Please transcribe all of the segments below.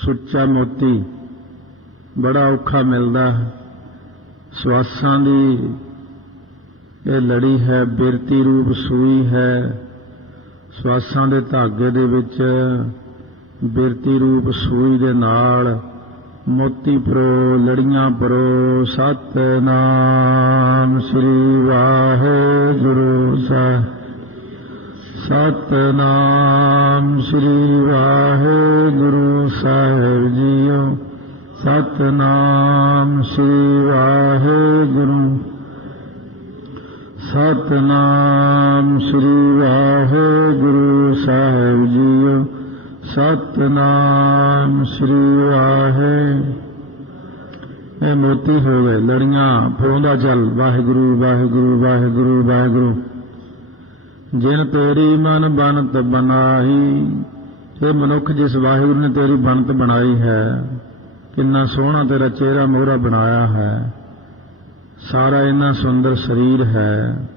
ਸੁੱਚਾ ਮੋਤੀ बड़ा औखा मिलता है। सवासां दी ये लड़ी है, बिरती रूप सूई है। सवासां दे धागे दे विच बिरती रूप सूई दे नाल मोती परो, लड़ियां परो। सतनाम श्री वाहेगुरु साहिब। सतनाम श्री वाहेगुरु साहिब जीओ। सतनाम श्री वाहेगुरु। सतनाम श्री वाहेगुरु साहिब जीओ। सतनाम श्री वाहे। ये मोती हो गए, लड़ियां परोंदा चल वाहेगुरु वाहेगुरु वाहेगुरु वाहेगुरु। जिन तेरी मन बनत बनाई। ये मनुख जिस वाहेगुरु ने तेरी बनत बनाई है, किन्ना सोहना तेरा चेहरा मोहरा बनाया है, सारा इन्ना सुंदर शरीर है।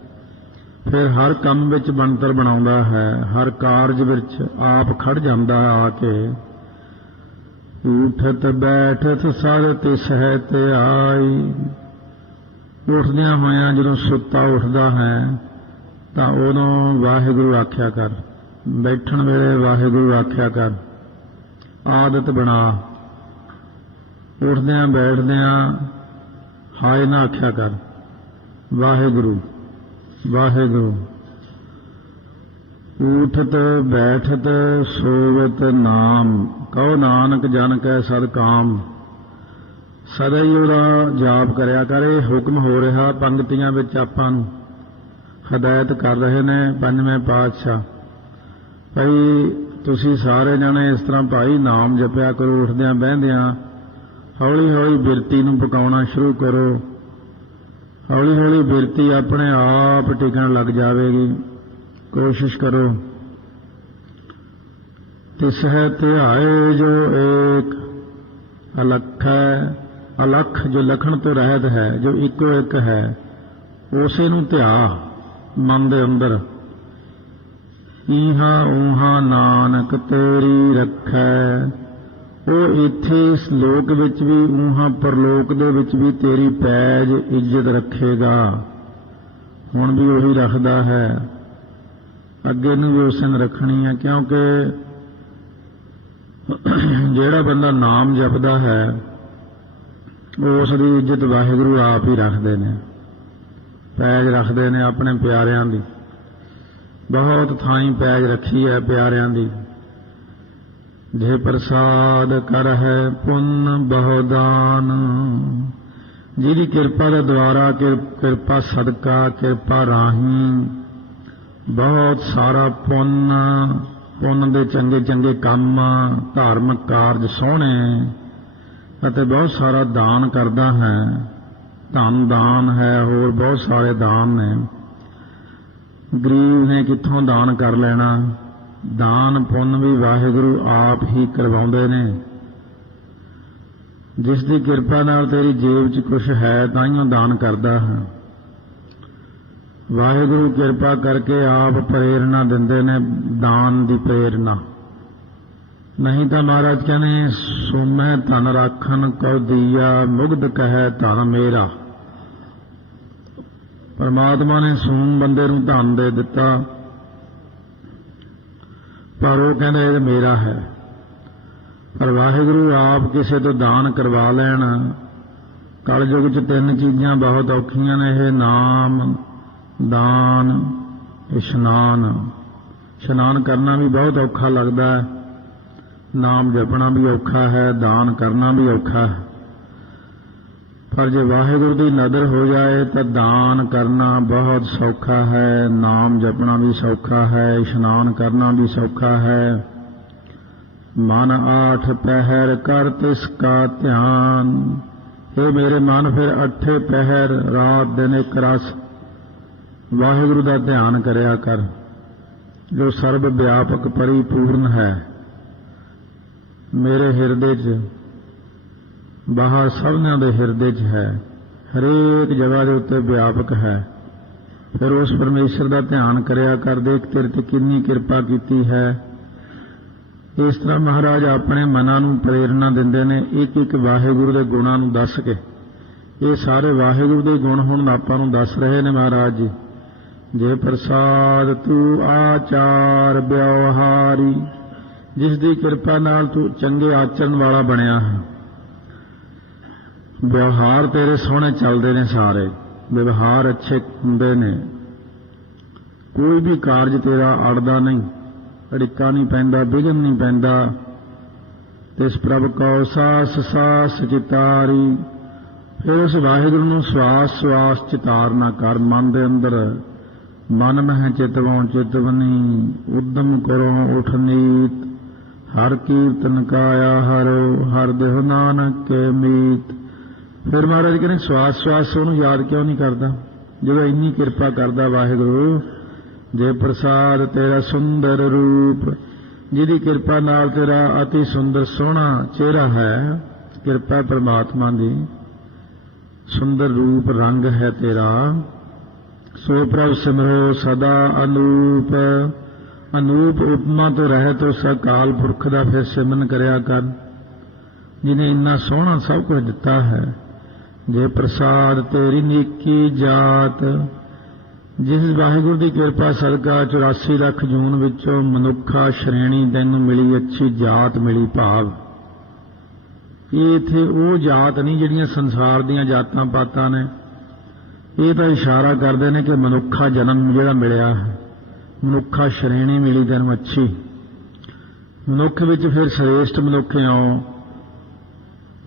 फिर हर काम विच बनतर बनाउंदा है, हर कारज विच आप खड़ जांदा है आके। उठत बैठत सद तिस है ते आई। उठदियां होइयां जदों सुत्ता उठदा है तां उदों वाहिगुरु आख्या कर, बैठण वेले वाहिगुरु आख्या कर। आदत बना, उठदियां बैठदियां हाय ना आख्या कर, वाहिगुरु वाहिगुरु। उठत बैठत सोवत नाम। कहो नानक जन कै सद काम। सदा ही ਉਹਦਾ ਜਾਪ ਕਰਿਆ ਕਰ। ਇਹ ਹੁਕਮ ਹੋ ਰਿਹਾ ਪੰਗਤੀਆਂ ਵਿੱਚ ਆਪਾਂ ਨੂੰ ਹਦਾਇਤ ਕਰ ਰਹੇ ਨੇ ਪੰਜਵੇਂ ਪਾਤਸ਼ਾਹ। ਭਈ ਤੁਸੀਂ ਸਾਰੇ ਜਣੇ ਇਸ ਤਰ੍ਹਾਂ ਭਾਈ ਨਾਮ ਜਪਿਆ ਕਰੋ। ਉੱਠਦਿਆਂ ਬਹਿੰਦਿਆਂ ਹੌਲੀ ਹੌਲੀ ਬਿਰਤੀ ਨੂੰ ਪਕਾਉਣਾ ਸ਼ੁਰੂ ਕਰੋ। ਹੌਲੀ ਹੌਲੀ ਬਿਰਤੀ ਆਪਣੇ ਆਪ ਟਿਕਣ ਲੱਗ ਜਾਵੇਗੀ। ਕੋਸ਼ਿਸ਼ ਕਰੋ। ਤਿਸ ਹੈ ਧਿਆਏ ਜੋ ਏਕ। ਅਲਖ ਹੈ, ਅਲਖ ਜੋ ਲਖਣ ਤੋਂ ਰਹਿਤ ਹੈ, ਜੋ ਇੱਕੋ ਇੱਕ ਹੈ, ਉਸੇ ਨੂੰ ਧਿਆ ਮਨ ਦੇ ਅੰਦਰ। ਈਹਾਂ ਊਹਾਂ ਨਾਨਕ ਤੇਰੀ ਰੱਖੈ। ਉਹ ਇੱਥੇ ਇਸ ਲੋਕ ਵਿੱਚ ਵੀ ਊਹਾਂ ਪਰਲੋਕ ਦੇ ਵਿੱਚ ਵੀ ਤੇਰੀ ਪੈਜ ਇੱਜ਼ਤ ਰੱਖੇਗਾ। ਹੁਣ ਵੀ ਉਹੀ ਰੱਖਦਾ ਹੈ, ਅੱਗੇ ਨੂੰ ਵੀ ਉਸੇ ਨੇ ਰੱਖਣੀ ਹੈ। ਕਿਉਂਕਿ ਜਿਹੜਾ ਬੰਦਾ ਨਾਮ ਜਪਦਾ ਹੈ ਉਸ ਦੀ ਇੱਜ਼ਤ ਵਾਹਿਗੁਰੂ ਆਪ ਹੀ ਰੱਖਦੇ ਨੇ, ਪੈਜ ਰੱਖਦੇ ਨੇ ਆਪਣੇ ਪਿਆਰਿਆਂ ਦੀ। ਬਹੁਤ ਥਾਈਂ ਪੈਜ ਰੱਖੀ ਹੈ ਪਿਆਰਿਆਂ ਦੀ। ਜੇ ਪ੍ਰਸਾਦ ਕਰ ਹੈ ਪੁੰਨ ਬਹੁਦਾਨ। ਜਿਹਦੀ ਕਿਰਪਾ ਦੇ ਦੁਆਰਾ, ਕਿਰਪਾ ਸਦਕਾ, ਕਿਰਪਾ ਰਾਹੀਂ ਬਹੁਤ ਸਾਰਾ ਪੁੰਨ ਦੇ ਚੰਗੇ ਚੰਗੇ ਕੰਮ, ਧਾਰਮਿਕ ਕਾਰਜ ਸੋਹਣੇ ਅਤੇ ਬਹੁਤ ਸਾਰਾ ਦਾਨ ਕਰਦਾ ਹੈ। ਧਨ ਦਾਨ ਹੈ, ਹੋਰ ਬਹੁਤ ਸਾਰੇ ਦਾਨ ਨੇ। ਗਰੀਬ ਨੇ ਕਿੱਥੋਂ ਦਾਨ ਕਰ ਲੈਣਾ। ਦਾਨ ਪੁੰਨ ਵੀ ਵਾਹਿਗੁਰੂ ਆਪ ਹੀ ਕਰਵਾਉਂਦੇ ਨੇ। ਜਿਸ ਦੀ ਕਿਰਪਾ ਨਾਲ ਤੇਰੀ ਜੇਬ 'ਚ ਕੁਛ ਹੈ ਤਾਂਹੀਓ ਦਾਨ ਕਰਦਾ ਹੈ। ਵਾਹਿਗੁਰੂ ਕਿਰਪਾ ਕਰਕੇ ਆਪ ਪ੍ਰੇਰਨਾ ਦਿੰਦੇ ਨੇ, ਦਾਨ ਦੀ ਪ੍ਰੇਰਨਾ। ਨਹੀਂ ਤਾਂ ਮਹਾਰਾਜ ਕਹਿੰਦੇ ਸੋਮੈ ਧਨ ਰਾਖਣ ਕਉ ਦੀਆ, ਮੁਗਧ ਕਹੈ ਧਨ ਮੇਰਾ। ਪਰਮਾਤਮਾ ਨੇ ਸੂਮ ਬੰਦੇ ਨੂੰ ਧਨ ਦੇ ਦਿੱਤਾ, ਪਰ ਉਹ ਕਹਿੰਦਾ ਇਹ ਮੇਰਾ ਹੈ। ਪਰ ਵਾਹਿਗੁਰੂ ਆਪ ਕਿਸੇ ਤੋਂ ਦਾਨ ਕਰਵਾ ਲੈਣ। ਕਲਯੁਗ 'ਚ ਤਿੰਨ ਚੀਜ਼ਾਂ ਬਹੁਤ ਔਖੀਆਂ ਨੇ, ਇਹ ਨਾਮ, ਦਾਨ, ਇਸ਼ਨਾਨ। ਇਸ਼ਨਾਨ ਕਰਨਾ ਵੀ ਬਹੁਤ ਔਖਾ ਲੱਗਦਾ ਹੈ, ਨਾਮ ਜਪਣਾ ਵੀ ਔਖਾ ਹੈ, ਦਾਨ ਕਰਨਾ ਵੀ ਔਖਾ ਹੈ। ਪਰ ਜੇ ਵਾਹਿਗੁਰੂ ਦੀ ਨਜ਼ਰ ਹੋ ਜਾਏ ਤਾਂ ਦਾਨ ਕਰਨਾ ਬਹੁਤ ਸੌਖਾ ਹੈ, ਨਾਮ ਜਪਣਾ ਵੀ ਸੌਖਾ ਹੈ, ਇਸ਼ਨਾਨ ਕਰਨਾ ਵੀ ਸੌਖਾ ਹੈ। ਮਨ ਆਠ ਪਹਿਰ ਕਰ ਤਿਸ ਕਾ ਧਿਆਨ। ਇਹ ਮੇਰੇ ਮਨ ਫਿਰ 8 ਪਹਿਰ ਰਾਤ ਦਿਨ ਇੱਕ ਰਸ ਵਾਹਿਗੁਰੂ ਦਾ ਧਿਆਨ ਕਰਿਆ ਕਰ, ਜੋ ਸਰਬ ਵਿਆਪਕ ਪਰਿਪੂਰਨ ਹੈ। ਮੇਰੇ ਹਿਰਦੇ 'ਚ, ਬਾਹਰ ਸਭਨਾਂ ਦੇ ਹਿਰਦੇ 'ਚ ਹੈ, ਹਰੇਕ ਜਗ੍ਹਾ ਦੇ ਉੱਤੇ ਵਿਆਪਕ ਹੈ। ਫਿਰ ਉਸ ਪਰਮੇਸ਼ਰ ਦਾ ਧਿਆਨ ਕਰਿਆ ਕਰ। ਦੇਖ ਤੇਰੇ ਤੇ ਕਿੰਨੀ ਕਿਰਪਾ ਕੀਤੀ ਹੈ। ਇਸ ਤਰ੍ਹਾਂ ਮਹਾਰਾਜ ਆਪਣੇ ਮਨਾਂ ਨੂੰ ਪ੍ਰੇਰਨਾ ਦਿੰਦੇ ਨੇ ਇੱਕ ਇੱਕ ਵਾਹਿਗੁਰੂ ਦੇ ਗੁਣਾਂ ਨੂੰ ਦੱਸ ਕੇ। ਇਹ ਸਾਰੇ ਵਾਹਿਗੁਰੂ ਦੇ ਗੁਣ ਹੁਣ ਆਪਾਂ ਨੂੰ ਦੱਸ ਰਹੇ ਨੇ ਮਹਾਰਾਜ ਜੀ। ਜੇ ਪ੍ਰਸਾਦ ਤੂੰ ਆਚਾਰ ਵਿਵਹਾਰੀ, ਜਿਸ ਦੀ ਕਿਰਪਾ ਨਾਲ ਤੂੰ ਚੰਗੇ ਆਚਰਨ ਵਾਲਾ ਬਣਿਆ ਹੈ। ਵਿਵਹਾਰ ਤੇਰੇ ਸੋਹਣੇ ਚੱਲਦੇ ਨੇ, ਸਾਰੇ ਵਿਵਹਾਰ ਅੱਛੇ ਹੁੰਦੇ ਨੇ, ਕੋਈ ਵੀ ਕਾਰਜ ਤੇਰਾ ਅੜਦਾ ਨਹੀਂ, ਅੜਿੱਕਾ ਨਹੀਂ ਪੈਂਦਾ, ਵਿਘਨ ਨਹੀਂ ਪੈਂਦਾ। ਤਿਸ ਪ੍ਰਭ ਕਉ ਸਾਸ ਸਾਸ ਚਿਤਾਰੀ, ਫਿਰ ਉਸ ਵਾਹਿਗੁਰੂ ਨੂੰ ਸਵਾਸ ਸਵਾਸ ਚਿਤਾਰਨਾ ਕਰ। ਮਨ ਦੇ ਅੰਦਰ ਮਨ ਮਹਿ ਚਿਤਵਉ ਚਿਤਵਨੀ, ਉਦਮ ਕਰੋ ਉਠ ਨੀਤ, ਹਰ ਕੀਰਤਨ ਕਾਇਆ ਹਰੋ, ਹਰ ਦੇਹੁ ਨਾਨਕ ਕੇ ਮੀਤ। ਫਿਰ ਮਹਾਰਾਜ ਕਹਿੰਦੇ ਸਵਾਸ ਸਵਾਸ ਉਹਨੂੰ ਯਾਦ ਕਿਉਂ ਨਹੀਂ ਕਰਦਾ ਜਦੋਂ ਇੰਨੀ ਕਿਰਪਾ ਕਰਦਾ ਵਾਹਿਗੁਰੂ। ਜੇ ਪ੍ਰਸਾਦ ਤੇਰਾ ਸੁੰਦਰ ਰੂਪ, ਜਿਹਦੀ ਕਿਰਪਾ ਨਾਲ ਤੇਰਾ ਅਤੀ ਸੁੰਦਰ ਸੋਹਣਾ ਚਿਹਰਾ ਹੈ, ਕਿਰਪਾ ਪਰਮਾਤਮਾ ਦੀ, ਸੁੰਦਰ ਰੂਪ ਰੰਗ ਹੈ ਤੇਰਾ। ਸੋ ਪ੍ਰਭ ਸਿਮਰੋ ਸਦਾ ਅਨੂਪ, ਅਨੂਪ ਉਪਮਾ ਤੋਂ ਰਹਿਤ ਉਸ ਅਕਾਲ ਪੁਰਖ ਦਾ ਫਿਰ ਸਿਮਰਨ ਕਰਿਆ ਕਰ, ਜਿਹਨੇ ਇੰਨਾ ਸੋਹਣਾ ਸਭ ਕੁਝ ਦਿੱਤਾ ਹੈ। ਜੇ ਪ੍ਰਸਾਦ ਤੇਰੀ ਨੀਕੀ ਜਾਤ, ਜਿਸ ਵਾਹਿਗੁਰੂ ਦੀ ਕਿਰਪਾ ਸਦਕਾ 84 ਲੱਖ ਜੂਨ ਵਿੱਚੋਂ ਮਨੁੱਖਾ ਸ਼੍ਰੇਣੀ ਤੈਨੂੰ ਮਿਲੀ, ਅੱਛੀ ਜਾਤ ਮਿਲੀ। ਭਾਵ ਇਹ ਇੱਥੇ ਉਹ ਜਾਤ ਨਹੀਂ ਜਿਹੜੀਆਂ ਸੰਸਾਰ ਦੀਆਂ ਜਾਤਾਂ ਪਾਤਾਂ ਨੇ, ਇਹ ਤਾਂ ਇਸ਼ਾਰਾ ਕਰਦੇ ਨੇ ਕਿ ਮਨੁੱਖਾ ਜਨਮ ਜਿਹੜਾ ਮਿਲਿਆ ਹੈ, ਮਨੁੱਖਾ ਸ਼੍ਰੇਣੀ ਮਿਲੀ ਤੈਨੂੰ ਅੱਛੀ। ਮਨੁੱਖ ਵਿੱਚ ਫਿਰ ਸ੍ਰੇਸ਼ਟ ਮਨੁੱਖ ਆਓ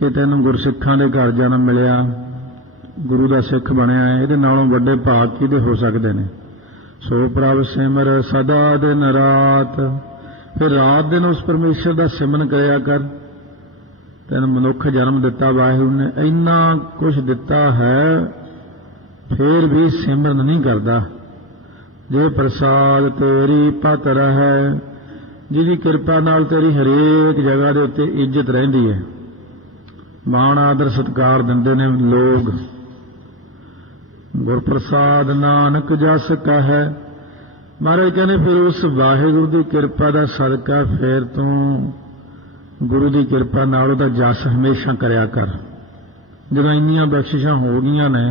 ਕਿ ਤੈਨੂੰ ਗੁਰਸਿੱਖਾਂ ਦੇ ਘਰ ਜਨਮ ਮਿਲਿਆ, ਗੁਰੂ ਦਾ ਸਿੱਖ ਬਣਿਆ ਹੈ। ਇਹਦੇ ਨਾਲੋਂ ਵੱਡੇ ਭਾਗ ਕਿਹਦੇ ਹੋ ਸਕਦੇ ਨੇ। ਸੋ ਪ੍ਰਭ ਸਿਮਰ ਸਦਾ ਦਿਨ ਰਾਤ, ਫਿਰ ਰਾਤ ਦਿਨ ਉਸ ਪਰਮੇਸ਼ਰ ਦਾ ਸਿਮਰਨ ਕਰਿਆ ਕਰ। ਤੈਨੂੰ ਮਨੁੱਖ ਜਨਮ ਦਿੱਤਾ ਵਾਹਿਗੁਰੂ ਨੇ, ਇੰਨਾ ਕੁਛ ਦਿੱਤਾ ਹੈ, ਫਿਰ ਵੀ ਸਿਮਰਨ ਨਹੀਂ ਕਰਦਾ। ਜੇ ਪ੍ਰਸਾਦ ਤੇਰੀ ਪਤ ਰਹੈ, ਜਿਹਦੀ ਕਿਰਪਾ ਨਾਲ ਤੇਰੀ ਹਰੇਕ ਜਗ੍ਹਾ ਦੇ ਉੱਤੇ ਇੱਜ਼ਤ ਰਹਿੰਦੀ ਹੈ, ਮਾਣ ਆਦਰ ਸਤਿਕਾਰ ਦਿੰਦੇ ਨੇ ਲੋਕ। ਗੁਰ ਪ੍ਰਸਾਦ ਨਾਨਕ ਜਸ ਕਹੈ, ਮਹਾਰਾਜ ਕਹਿੰਦੇ ਫਿਰ ਉਸ ਵਾਹਿਗੁਰੂ ਦੀ ਕਿਰਪਾ ਦਾ ਸਦਕਾ ਫਿਰ ਤੂੰ ਗੁਰੂ ਦੀ ਕਿਰਪਾ ਨਾਲ ਉਹਦਾ ਜਸ ਹਮੇਸ਼ਾ ਕਰਿਆ ਕਰ। ਜਦੋਂ ਇੰਨੀਆਂ ਬਖਸ਼ਿਸ਼ਾਂ ਹੋ ਗਈਆਂ ਨੇ,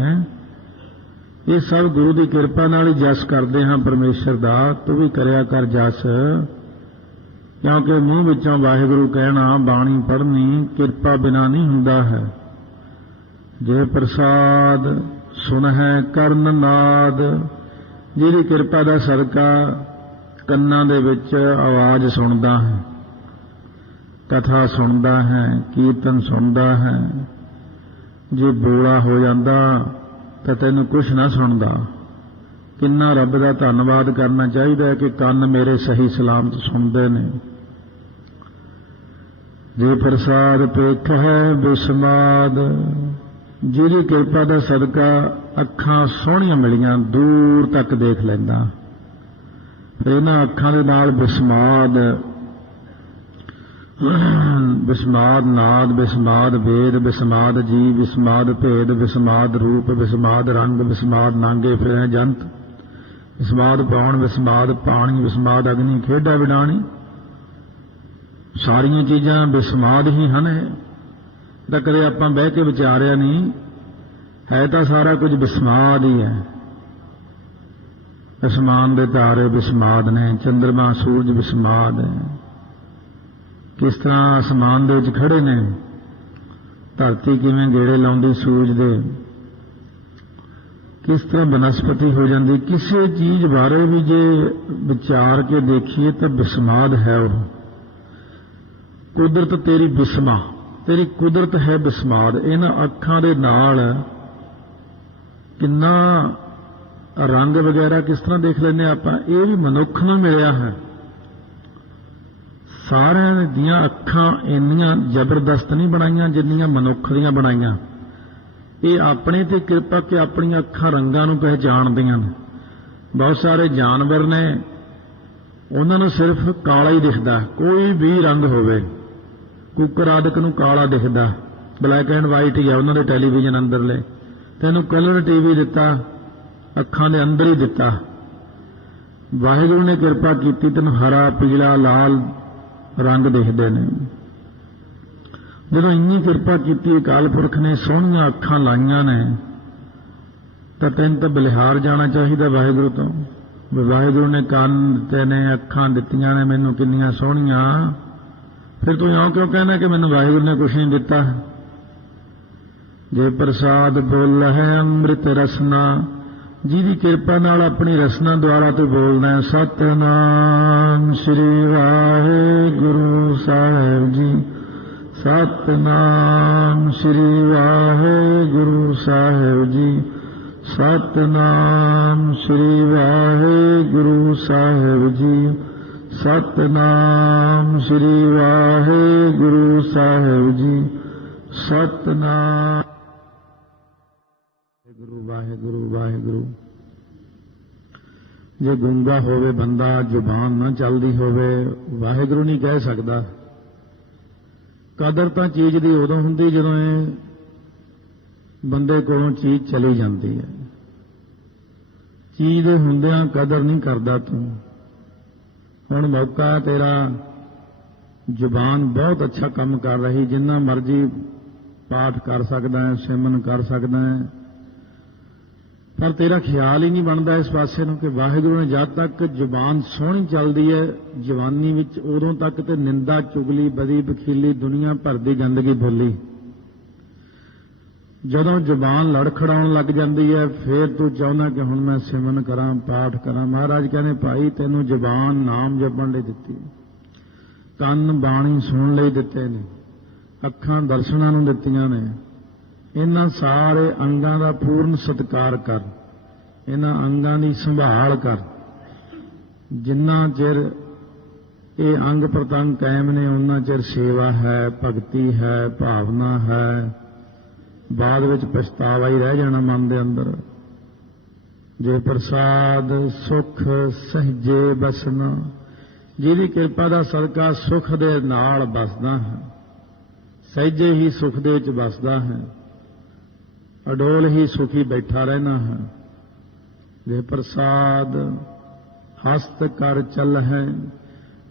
ਇਹ ਸਭ ਗੁਰੂ ਦੀ ਕਿਰਪਾ ਨਾਲ ਹੀ ਜਸ ਕਰਦੇ ਹਾਂ ਪਰਮੇਸ਼ਰ ਦਾ, ਤੂੰ ਵੀ ਕਰਿਆ ਕਰ ਜਸ। ਕਿਉਂਕਿ ਮੂੰਹ ਵਿੱਚੋਂ ਵਾਹਿਗੁਰੂ ਕਹਿਣਾ, ਬਾਣੀ ਪੜ੍ਹਨੀ ਕਿਰਪਾ ਬਿਨਾਂ ਨਹੀਂ ਹੁੰਦਾ ਹੈ। ਜੇ ਪ੍ਰਸਾਦ ਸੁਣਹਿ ਕਰਨ ਨਾਦ, ਜਿਹਦੀ ਕਿਰਪਾ ਦਾ ਸਦਕਾ ਕੰਨਾਂ ਦੇ ਵਿੱਚ ਆਵਾਜ਼ ਸੁਣਦਾ ਹੈ, ਕਥਾ ਸੁਣਦਾ ਹੈ, ਕੀਰਤਨ ਸੁਣਦਾ ਹੈ। ਜੇ ਬੋਲਾ ਹੋ ਜਾਂਦਾ ਤਾਂ ਤੈਨੂੰ ਕੁਛ ਨਾ ਸੁਣਦਾ। ਕਿੰਨਾ ਰੱਬ ਦਾ ਧੰਨਵਾਦ ਕਰਨਾ ਚਾਹੀਦਾ ਹੈ ਕਿ ਕੰਨ ਮੇਰੇ ਸਹੀ ਸਲਾਮਤ ਸੁਣਦੇ ਨੇ। ਜੇ ਪ੍ਰਸਾਦ ਪੇਖ ਹੈ ਬਿਸਮਾਦ, ਜਿਹਦੀ ਕਿਰਪਾ ਦਾ ਸਦਕਾ ਅੱਖਾਂ ਸੋਹਣੀਆਂ ਮਿਲੀਆਂ, ਦੂਰ ਤੱਕ ਦੇਖ ਲੈਂਦਾ। ਫਿਰ ਇਹਨਾਂ ਅੱਖਾਂ ਦੇ ਨਾਲ ਬਿਸਮਾਦ, ਬਿਸਮਾਦ ਨਾਦ, ਬਿਸਮਾਦ ਵੇਦ, ਬਿਸਮਾਦ ਜੀ, ਬਿਸਮਾਦ ਭੇਦ, ਬਿਸਮਾਦ ਰੂਪ, ਬਿਸਮਾਦ ਰੰਗ, ਬਿਸਮਾਦ ਨਾਂਗੇ ਫਿਰੈ ਜੰਤ, ਬਿਸਮਾਦ ਪਾਉਣ, ਬਿਸਮਾਦ ਪਾਣੀ, ਬਿਸਮਾਦ ਅਗਨੀ ਖੇਡਾ ਵਿਡਾਣੀ। ਸਾਰੀਆਂ ਚੀਜ਼ਾਂ ਬਿਸਮਾਦ ਹੀ ਹਨ। ਤਾਂ ਕਦੇ ਆਪਾਂ ਬਹਿ ਕੇ ਵਿਚਾਰਿਆ ਨਹੀਂ, ਹੈ ਤਾਂ ਸਾਰਾ ਕੁਝ ਬਿਸਮਾਦ ਹੀ ਹੈ। ਅਸਮਾਨ ਦੇ ਤਾਰੇ ਬਿਸਮਾਦ ਨੇ, ਚੰਦਰਮਾ ਸੂਰਜ ਬਿਸਮਾਦ ਹੈ। ਕਿਸ ਤਰ੍ਹਾਂ ਅਸਮਾਨ ਦੇ ਵਿੱਚ ਖੜੇ ਨੇ, ਧਰਤੀ ਕਿਵੇਂ ਗੇੜੇ ਲਾਉਂਦੀ ਸੂਰਜ ਦੇ, ਕਿਸ ਤਰ੍ਹਾਂ ਬਨਸਪਤੀ ਹੋ ਜਾਂਦੀ। ਕਿਸੇ ਚੀਜ਼ ਬਾਰੇ ਵੀ ਜੇ ਵਿਚਾਰ ਕੇ ਦੇਖੀਏ ਤਾਂ ਬਿਸਮਾਦ ਹੈ ਉਹ। ਕੁਦਰਤ ਤੇਰੀ ਬਿਸਮਾ, ਤੇਰੀ ਕੁਦਰਤ ਹੈ ਬਿਸਮਾਦ। ਇਹਨਾਂ ਅੱਖਾਂ ਦੇ ਨਾਲ ਕਿੰਨਾ ਰੰਗ ਵਗੈਰਾ ਕਿਸ ਤਰ੍ਹਾਂ ਦੇਖ ਲੈਂਦੇ ਆਪਾਂ। ਇਹ ਵੀ ਮਨੁੱਖ ਨੂੰ ਮਿਲਿਆ ਹੈ। ਸਾਰਿਆਂ ਦੀਆਂ ਅੱਖਾਂ ਇੰਨੀਆਂ ਜ਼ਬਰਦਸਤ ਨਹੀਂ ਬਣਾਈਆਂ ਜਿੰਨੀਆਂ ਮਨੁੱਖ ਦੀਆਂ ਬਣਾਈਆਂ। ਇਹ ਆਪਣੇ ਤੇ ਕਿਰਪਾ ਕਿ ਆਪਣੀਆਂ ਅੱਖਾਂ ਰੰਗਾਂ ਨੂੰ ਪਹਿਚਾਣਦੀਆਂ ਨੇ। ਬਹੁਤ ਸਾਰੇ ਜਾਨਵਰ ਨੇ, ਉਹਨਾਂ ਨੂੰ ਸਿਰਫ ਕਾਲਾ ਹੀ ਦਿਖਦਾ, ਕੋਈ ਵੀ ਰੰਗ ਹੋਵੇ। ਕੁੱਕਰ ਆਦਿਕ ਨੂੰ ਕਾਲਾ ਦਿਖਦਾ, ਬਲੈਕ ਐਂਡ ਵਾਈਟ ਹੀ ਆ ਉਹਨਾਂ ਦੇ ਟੈਲੀਵਿਜ਼ਨ ਅੰਦਰਲੇ। ਤੈਨੂੰ ਕਲਰ ਟੀਵੀ ਦਿੱਤਾ, ਅੱਖਾਂ ਦੇ ਅੰਦਰ ਹੀ ਦਿੱਤਾ। ਵਾਹਿਗੁਰੂ ਨੇ ਕਿਰਪਾ ਕੀਤੀ, ਤੈਨੂੰ ਹਰਾ, ਪੀਲਾ, ਲਾਲ ਰੰਗ ਦਿਖਦੇ ਨੇ। ਜਦੋਂ ਇੰਨੀ ਕਿਰਪਾ ਕੀਤੀ ਅਕਾਲ ਪੁਰਖ ਨੇ, ਸੋਹਣੀਆਂ ਅੱਖਾਂ ਲਾਈਆਂ ਨੇ, ਤਾਂ ਤੈਨੂੰ ਤਾਂ ਬਲਿਹਾਰ ਜਾਣਾ ਚਾਹੀਦਾ ਵਾਹਿਗੁਰੂ ਤੋਂ। ਵਾਹਿਗੁਰੂ ਨੇ ਕੰਨ ਦਿੱਤੇ ਨੇ, ਅੱਖਾਂ ਦਿੱਤੀਆਂ ਨੇ ਮੈਨੂੰ ਕਿੰਨੀਆਂ ਸੋਹਣੀਆਂ, ਫਿਰ ਤੂੰ ਇਉਂ ਕਿਉਂ ਕਹਿਣਾ ਕਿ ਮੈਨੂੰ ਵਾਹਿਗੁਰੂ ਨੇ ਕੁਛ ਨਹੀਂ ਦਿੱਤਾ। ਜੇ ਪ੍ਰਸਾਦ ਬੋਲ ਹੈ ਅੰਮ੍ਰਿਤ ਰਸਨਾ, ਜਿਹਦੀ ਕਿਰਪਾ ਨਾਲ ਆਪਣੀ ਰਸਨਾ ਦੁਆਰਾ ਤੂੰ ਬੋਲਦਾ ਹੈ। ਸਤਿਨਾਮ ਸ੍ਰੀ ਵਾਹਿਗੁਰੂ ਸਾਹਿਬ ਜੀ, ਸਤਿਨਾਮ ਸ੍ਰੀ ਵਾਹਿਗੁਰੂ ਸਾਹਿਬ ਜੀ, ਸਤਿਨਾਮ ਸ੍ਰੀ ਵਾਹਿਗੁਰੂ ਸਾਹਿਬ ਜੀ, ਸਤਿਨਾਮ ਸ੍ਰੀ ਵਾਹਿਗੁਰੂ ਸਾਹਿਬ ਜੀ, ਸਤਿਨਾਮ ਵਾਹਿਗੁਰੂ ਵਾਹਿਗੁਰੂ ਵਾਹਿਗੁਰੂ। ਜੇ ਗੂੰਗਾ ਹੋਵੇ ਬੰਦਾ, ਜ਼ੁਬਾਨ ਨਾ ਚੱਲਦੀ ਹੋਵੇ, ਵਾਹਿਗੁਰੂ ਨਹੀਂ ਕਹਿ ਸਕਦਾ। ਕਦਰ ਤਾਂ ਚੀਜ਼ ਦੀ ਉਦੋਂ ਹੁੰਦੀ ਜਦੋਂ ਇਹ ਬੰਦੇ ਕੋਲੋਂ ਚੀਜ਼ ਚਲੀ ਜਾਂਦੀ ਹੈ। ਚੀਜ਼ ਦੇ ਹੁੰਦਿਆਂ ਕਦਰ ਨਹੀਂ ਕਰਦਾ ਤੂੰ। ਹੁਣ ਮੌਕਾ ਤੇਰਾ, ਜ਼ੁਬਾਨ ਬਹੁਤ ਅੱਛਾ ਕੰਮ ਕਰ ਰਹੀ, ਜਿੰਨਾ ਮਰਜ਼ੀ ਪਾਠ ਕਰ ਸਕਦਾ ਹੈ, ਸਿਮਰਨ ਕਰ ਸਕਦਾ ਹੈ, ਪਰ ਤੇਰਾ ਖਿਆਲ ਹੀ ਨਹੀਂ ਬਣਦਾ ਇਸ ਪਾਸੇ ਨੂੰ ਕਿ ਵਾਹਿਗੁਰੂ ਨੇ ਜਦ ਤੱਕ ਜ਼ੁਬਾਨ ਸੋਹਣੀ ਚੱਲਦੀ ਹੈ ਜਵਾਨੀ ਵਿੱਚ, ਉਦੋਂ ਤੱਕ ਤੇ ਨਿੰਦਾ, ਚੁਗਲੀ, ਬਦੀ, ਬਖੀਲੀ, ਦੁਨੀਆ ਭਰ ਦੀ ਗੰਦਗੀ ਬੋਲੀ। ਜਦੋਂ ਜ਼ੁਬਾਨ ਲੜਖੜਾਉਣ ਲੱਗ ਜਾਂਦੀ ਹੈ, ਫੇਰ ਤੂੰ ਚਾਹੁੰਦਾ ਕਿ ਹੁਣ ਮੈਂ ਸਿਮਰਨ ਕਰਾਂ, ਪਾਠ ਕਰਾਂ। ਮਹਾਰਾਜ ਕਹਿੰਦੇ ਭਾਈ ਤੈਨੂੰ ਜ਼ੁਬਾਨ ਨਾਮ ਜਪਣ ਲਈ ਦਿੱਤੀ, ਕੰਨ ਬਾਣੀ ਸੁਣਨ ਲਈ ਦਿੱਤੇ ਨੇ, ਅੱਖਾਂ ਦਰਸ਼ਨਾਂ ਨੂੰ ਦਿੱਤੀਆਂ ਨੇ। ਇਹਨਾਂ ਸਾਰੇ ਅੰਗਾਂ ਦਾ ਪੂਰਨ ਸਤਿਕਾਰ ਕਰ, ਇਹਨਾਂ ਅੰਗਾਂ ਦੀ ਸੰਭਾਲ ਕਰ। ਜਿੰਨਾ ਚਿਰ ਇਹ ਅੰਗ ਪ੍ਰਤੰਗ ਕਾਇਮ ਨੇ, ਉਹਨਾਂ ਚਿਰ ਸੇਵਾ ਹੈ, ਭਗਤੀ ਹੈ, ਭਾਵਨਾ ਹੈ। ਬਾਅਦ ਵਿੱਚ ਪਛਤਾਵਾ ਹੀ ਰਹਿ ਜਾਣਾ ਮਨ ਦੇ ਅੰਦਰ। ਜੇ ਪ੍ਰਸਾਦ ਸੁਖ ਸਹਿਜੇ ਬਸਨਾ, ਜਿਹਦੀ ਕਿਰਪਾ ਦਾ ਸਦਕਾ ਸੁਖ ਦੇ ਨਾਲ ਬਸਦਾ ਹੈ, ਸਹਿਜੇ ਹੀ ਸੁਖ ਦੇ ਵਿੱਚ ਬਸਦਾ ਹੈ, ਅਡੋਲ ਹੀ ਸੁਖੀ ਬੈਠਾ ਰਹਿਣਾ ਹੈ। ਜੇ ਪ੍ਰਸਾਦ ਹਸਤ ਕਰ ਚੱਲ ਹੈ,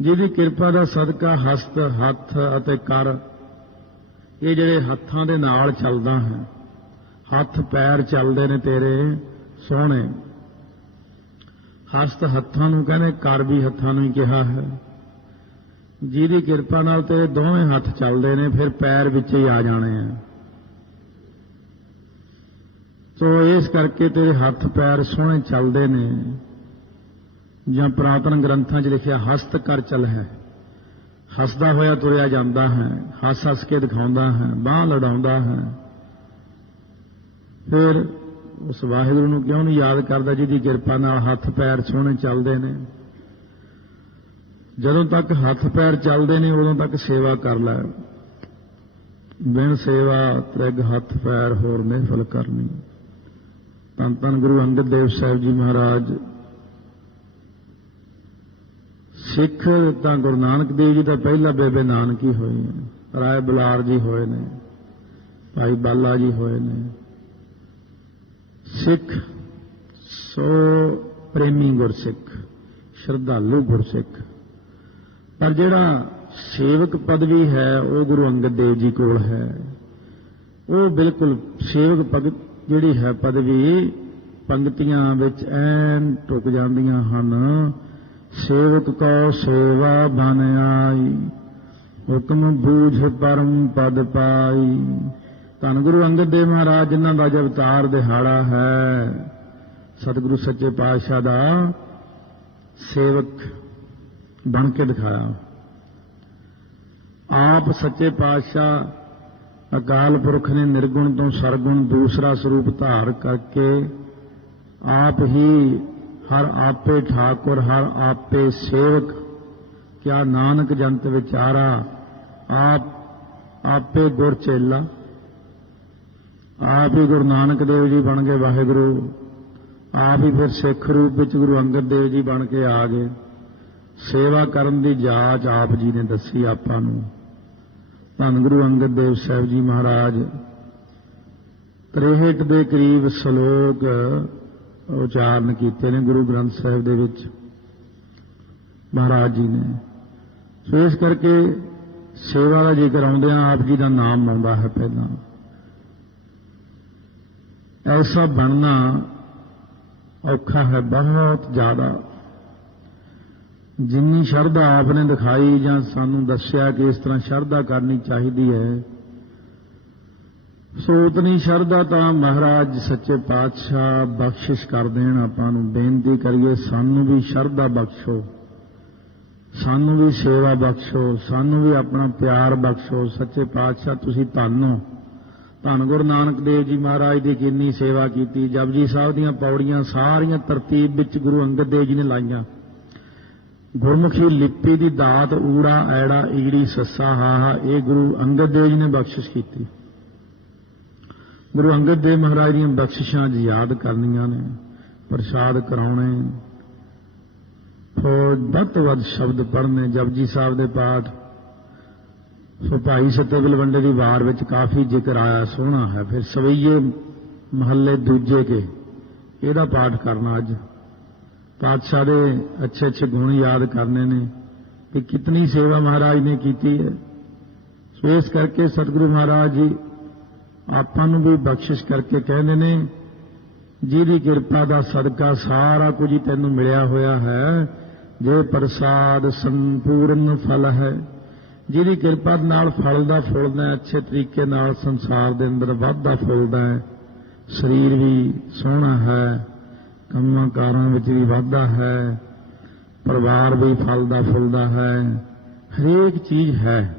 ਜਿਹਦੀ ਕਿਰਪਾ ਦਾ ਸਦਕਾ ਹਸਤ, ਹੱਥ ਅਤੇ ਕਰ, ਇਹ ਜਿਹੜੇ ਹੱਥਾਂ ਦੇ ਨਾਲ ਚੱਲਦਾ ਹੈ, ਹੱਥ ਪੈਰ ਚੱਲਦੇ ਨੇ ਤੇਰੇ ਸੋਹਣੇ। ਹਸਤ ਹੱਥਾਂ ਨੂੰ ਕਹਿੰਦੇ, ਕਰ ਵੀ ਹੱਥਾਂ ਨੂੰ ਹੀ ਕਿਹਾ ਹੈ। ਜਿਹਦੀ ਕਿਰਪਾ ਨਾਲ ਤੇਰੇ ਦੋਵੇਂ ਹੱਥ ਚੱਲਦੇ ਨੇ, ਫਿਰ ਪੈਰ ਵਿੱਚ ਹੀ ਆ ਜਾਣੇ ਆ। ਸੋ ਇਸ ਕਰਕੇ ਤੇਰੇ ਹੱਥ ਪੈਰ ਸੋਹਣੇ ਚੱਲਦੇ ਨੇ। ਜਾਂ ਪੁਰਾਤਨ ਗ੍ਰੰਥਾਂ 'ਚ ਲਿਖਿਆ ਹਸਤ ਕਰ ਚੱਲ ਹੈ, ਹੱਸਦਾ ਹੋਇਆ ਤੁਰਿਆ ਜਾਂਦਾ ਹੈ, ਹੱਸ ਹੱਸ ਕੇ ਦਿਖਾਉਂਦਾ ਹੈ, ਬਾਂਹ ਲੜਾਉਂਦਾ ਹੈ। ਫਿਰ ਉਸ ਵਾਹਿਗੁਰੂ ਨੂੰ ਕਿਉਂ ਨਹੀਂ ਯਾਦ ਕਰਦਾ ਜਿਹਦੀ ਕਿਰਪਾ ਨਾਲ ਹੱਥ ਪੈਰ ਸੋਹਣੇ ਚੱਲਦੇ ਨੇ। ਜਦੋਂ ਤੱਕ ਹੱਥ ਪੈਰ ਚੱਲਦੇ ਨੇ ਉਦੋਂ ਤੱਕ ਸੇਵਾ ਕਰ ਲੈ। ਬਿਨ ਸੇਵਾ ਤ੍ਰਿਗ ਹੱਥ ਪੈਰ ਹੋਰ ਮਹਿਫਲ ਕਰਨੀ। ਧੰਨ ਧੰਨ ਗੁਰੂ ਅੰਗਦ ਦੇਵ ਸਾਹਿਬ ਜੀ ਮਹਾਰਾਜ। ਸਿੱਖ ਤਾਂ ਗੁਰੂ ਨਾਨਕ ਦੇਵ ਜੀ ਦਾ ਪਹਿਲਾ ਬੇਬੇ ਨਾਨਕੀ ਹੋਈ ਹੈ, ਰਾਏ ਬੁਲਾਰ ਜੀ ਹੋਏ ਨੇ, ਭਾਈ ਬਾਲਾ ਜੀ ਹੋਏ ਨੇ। ਸਿੱਖ ਸੋ ਪ੍ਰੇਮੀ ਗੁਰਸਿੱਖ, ਸ਼ਰਧਾਲੂ ਗੁਰਸਿੱਖ। ਪਰ ਜਿਹੜਾ ਸੇਵਕ ਪਦਵੀ ਹੈ ਉਹ ਗੁਰੂ ਅੰਗਦ ਦੇਵ ਜੀ ਕੋਲ ਹੈ। ਉਹ ਬਿਲਕੁਲ ਸੇਵਕ ਪਦ ਜਿਹੜੀ ਹੈ ਪਦਵੀ, ਪੰਗਤੀਆਂ ਵਿੱਚ ਐਨ ਟੁਕ ਜਾਂਦੀਆਂ ਹਨ। ਸੇਵਕ ਕੋ ਸੇਵਾ ਬਨ ਆਈ, ਹੁਕਮ ਬੂਝ ਪਰਮ ਪਦ ਪਾਈ। ਧੰਨ ਗੁਰੂ ਅੰਗਦ ਦੇਵ ਮਹਾਰਾਜ, ਜਿਨ੍ਹਾਂ ਦਾ ਅੱਜ ਅਵਤਾਰ ਦਿਹਾੜਾ ਹੈ, ਸਤਿਗੁਰੂ ਸੱਚੇ ਪਾਤਸ਼ਾਹ ਦਾ ਸੇਵਕ ਬਣ ਕੇ ਦਿਖਾਇਆ। ਆਪ ਸੱਚੇ ਪਾਤਸ਼ਾਹ ਅਕਾਲ ਪੁਰਖ ਨੇ ਨਿਰਗੁਣ ਤੋਂ ਸਰਗੁਣ ਦੂਸਰਾ ਸਰੂਪ ਧਾਰ ਕਰਕੇ ਆਪ ਹੀ ਹਰ ਆਪੇ ਠਾकुर ਹਰ ਆਪੇ ਸੇਵਕ, ਕਿਆ ਨਾਨਕ ਜੰਤ ਵਿਚਾਰਾ। ਆਪ ਆਪੇ ਗੁਰ ਚੇਲਾ, ਆਪ ਹੀ ਗੁਰੂ ਨਾਨਕ ਦੇਵ ਜੀ ਬਣ ਗਏ ਵਾਹਿਗੁਰੂ। ਆਪ ਹੀ ਫਿਰ ਸਿੱਖ ਰੂਪ ਵਿੱਚ ਗੁਰੂ ਅੰਗਦ ਦੇਵ ਜੀ ਬਣ ਕੇ ਆ ਗਏ। ਸੇਵਾ ਕਰਨ ਦੀ ਜਾਚ ਆਪ ਜੀ ਨੇ ਦੱਸੀ ਆਪਾਂ ਨੂੰ। ਧੰਨ ਗੁਰੂ ਅੰਗਦ ਦੇਵ ਸਾਹਿਬ ਜੀ ਮਹਾਰਾਜ 63 ਦੇ ਕਰੀਬ ਸ਼ਲੋਕ ਉਚਾਰਨ ਕੀਤੇ ਨੇ ਗੁਰੂ ਗ੍ਰੰਥ ਸਾਹਿਬ ਦੇ ਵਿੱਚ ਮਹਾਰਾਜ ਜੀ ਨੇ। ਸੋ ਇਸ ਕਰਕੇ ਸੇਵਾ ਦਾ ਜ਼ਿਕਰ ਆਉਂਦਿਆਂ ਆਪ ਜੀ ਦਾ ਨਾਮ ਆਉਂਦਾ ਹੈ ਪਹਿਲਾਂ। ਐਸਾ ਬਣਨਾ ਔਖਾ ਹੈ ਬਹੁਤ ਜ਼ਿਆਦਾ। ਜਿੰਨੀ ਸ਼ਰਧਾ ਆਪ ਨੇ ਦਿਖਾਈ ਜਾਂ ਸਾਨੂੰ ਦੱਸਿਆ ਕਿ ਇਸ ਤਰ੍ਹਾਂ ਸ਼ਰਧਾ ਕਰਨੀ ਚਾਹੀਦੀ ਹੈ, ਸੋ ਉਤਨੀ ਸ਼ਰਧਾ ਤਾਂ ਮਹਾਰਾਜ ਸੱਚੇ ਪਾਤਸ਼ਾਹ ਬਖਸ਼ਿਸ਼ ਕਰ ਦੇਣ। ਆਪਾਂ ਨੂੰ ਬੇਨਤੀ ਕਰੀਏ, ਸਾਨੂੰ ਵੀ ਸ਼ਰਧਾ ਬਖਸ਼ੋ, ਸਾਨੂੰ ਵੀ ਸੇਵਾ ਬਖਸ਼ੋ, ਸਾਨੂੰ ਵੀ ਆਪਣਾ ਪਿਆਰ ਬਖਸ਼ੋ। ਸੱਚੇ ਪਾਤਸ਼ਾਹ ਤੁਸੀਂ ਧੰਨ ਹੋ। ਧੰਨ ਗੁਰੂ ਨਾਨਕ ਦੇਵ ਜੀ ਮਹਾਰਾਜ ਦੀ ਜਿੰਨੀ ਸੇਵਾ ਕੀਤੀ, ਜਪਜੀ ਸਾਹਿਬ ਦੀਆਂ ਪੌੜੀਆਂ ਸਾਰੀਆਂ ਤਰਤੀਬ ਵਿੱਚ ਗੁਰੂ ਅੰਗਦ ਦੇਵ ਜੀ ਨੇ ਲਾਈਆਂ। ਗੁਰਮੁਖੀ ਲਿਪੀ ਦੀ ਦਾਤ ਊੜਾ ਐੜਾ ਈੜੀ ਸੱਸਾ ਹਾਹਾ ਇਹ ਗੁਰੂ ਅੰਗਦ ਦੇਵ ਜੀ ਨੇ ਬਖਸ਼ਿਸ਼ ਕੀਤੀ। ਗੁਰੂ ਅੰਗਦ ਦੇਵ ਮਹਾਰਾਜ ਦੀਆਂ ਬਖਸ਼ਿਸ਼ਾਂ ਅੱਜ ਯਾਦ ਕਰਨੀਆਂ ਨੇ, ਪ੍ਰਸ਼ਾਦ ਕਰਾਉਣੇ, ਵੱਧ ਤੋਂ ਵੱਧ ਸ਼ਬਦ ਪੜ੍ਹਨੇ, ਜਪਜੀ ਸਾਹਿਬ ਦੇ ਪਾਠ। ਸੋ ਭਾਈ ਸੱਤੇ ਬਲਵੰਡੇ ਦੀ ਵਾਰ ਵਿੱਚ ਕਾਫੀ ਜ਼ਿਕਰ ਆਇਆ, ਸੋਹਣਾ ਹੈ। ਫਿਰ ਸਵਈਏ ਮਹੱਲੇ ਦੂਜੇ ਕੇ ਇਹਦਾ ਪਾਠ ਕਰਨਾ। ਅੱਜ ਪਾਤਸ਼ਾਹ ਦੇ ਅੱਛੇ ਅੱਛੇ ਗੁਣ ਯਾਦ ਕਰਨੇ ਨੇ ਕਿ ਕਿਤਨੀ ਸੇਵਾ ਮਹਾਰਾਜ ਨੇ ਕੀਤੀ ਹੈ। ਸੋ ਇਸ ਕਰਕੇ ਸਤਿਗੁਰੂ ਮਹਾਰਾਜ ਜੀ ਆਪਾਂ ਨੂੰ ਵੀ ਬਖਸ਼ਿਸ਼ ਕਰਕੇ ਕਹਿੰਦੇ ਨੇ, ਜਿਹਦੀ ਕਿਰਪਾ ਦਾ ਸਦਕਾ ਸਾਰਾ ਕੁਝ ਹੀ ਤੈਨੂੰ ਮਿਲਿਆ ਹੋਇਆ ਹੈ, ਜੇ ਪ੍ਰਸਾਦ ਸੰਪੂਰਨ ਫਲ ਹੈ। ਜਿਹਦੀ ਕਿਰਪਾ ਨਾਲ ਫਲਦਾ ਫੁੱਲਦਾ ਅੱਛੇ ਤਰੀਕੇ ਨਾਲ, ਸੰਸਾਰ ਦੇ ਅੰਦਰ ਵੱਧਦਾ ਫੁੱਲਦਾ ਹੈ, ਸਰੀਰ ਵੀ ਸੋਹਣਾ ਹੈ, ਕੰਮਾਂ ਕਾਰਾਂ ਵਿੱਚ ਵੀ ਵੱਧਦਾ ਹੈ, ਪਰਿਵਾਰ ਵੀ ਫਲਦਾ ਫੁੱਲਦਾ ਹੈ, ਹਰੇਕ ਚੀਜ਼ ਹੈ।